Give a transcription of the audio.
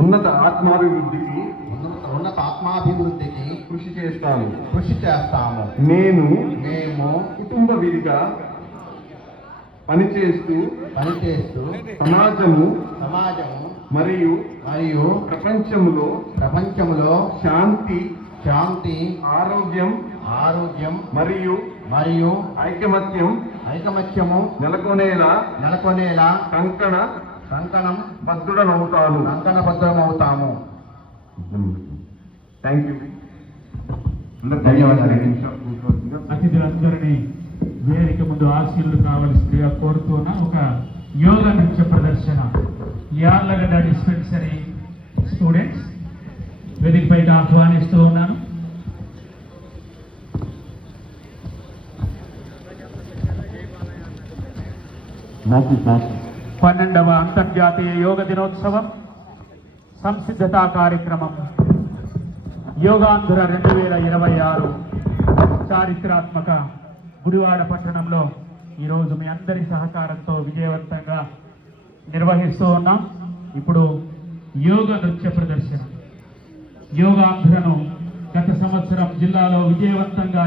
ఉన్నత ఆత్మాభివృద్ధికి ఉన్నత ఆత్మాభివృద్ధికి కృషి చేస్తాము. మేము కుటుంబ విధిగా పనిచేస్తూ సమాజము మరియు ప్రపంచములో శాంతి ఆరోగ్యం మరియు ఐకమత్యము నెలకొనేలా కంకణం బద్ధుడమవుతాము. Thank you. ధన్యవాదాలు. అతిథులందరినీ వేదిక ముందు ఆశీర్లు కావలసిందిగా కోరుతున్న ఒక యోగ నృత్య ప్రదర్శన యార్లగడ్డ డిస్పెన్సరీ స్టూడెంట్స్ వేదికపైకి ఆహ్వానిస్తూ ఉన్నాను. పన్నెండవ అంతర్జాతీయ యోగ దినోత్సవం సంసిద్ధతా కార్యక్రమం యోగాంధ్ర 2026 చారిత్రాత్మక గుడివాడ పట్టణంలో ఈరోజు మీ అందరి సహకారంతో విజయవంతంగా నిర్వహిస్తూ ఉన్నాం. ఇప్పుడు యోగ నృత్య ప్రదర్శన యోగాంధ్రను గత సంవత్సరం జిల్లాలో విజయవంతంగా